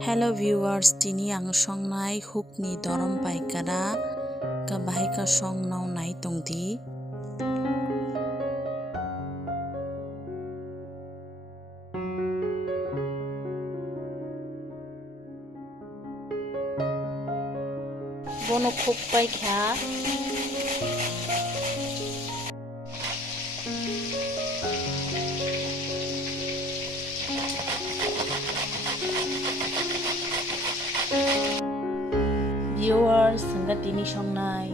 Hello viewers, tini ang songnai hukni dorom paikara ka bahai ka song nau nai tongdi. Bono khuk pai kha viewers hangga tini songnai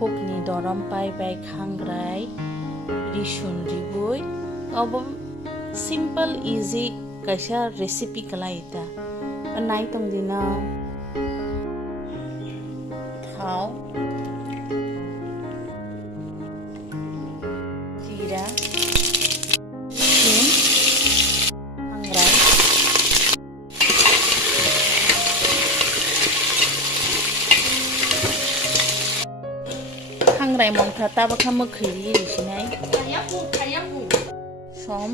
hukni dorom pai bai khangrai rishun ribui obo simple easy kaisa recipe kalaita nai tongdina thau jira khangrai khangrai mongtha taba kha mukhwi risinai som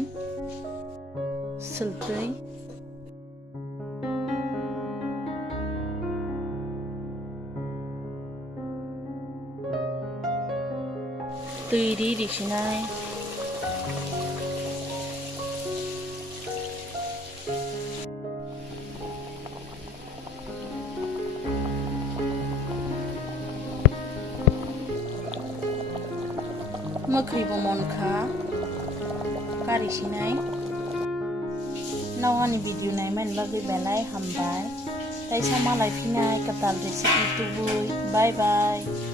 sultui tui risinai mukhwi bo monkha kari sinai nawani video nai main bagui belai hambai tai sama lai pinai katal recipe tubui bye bye.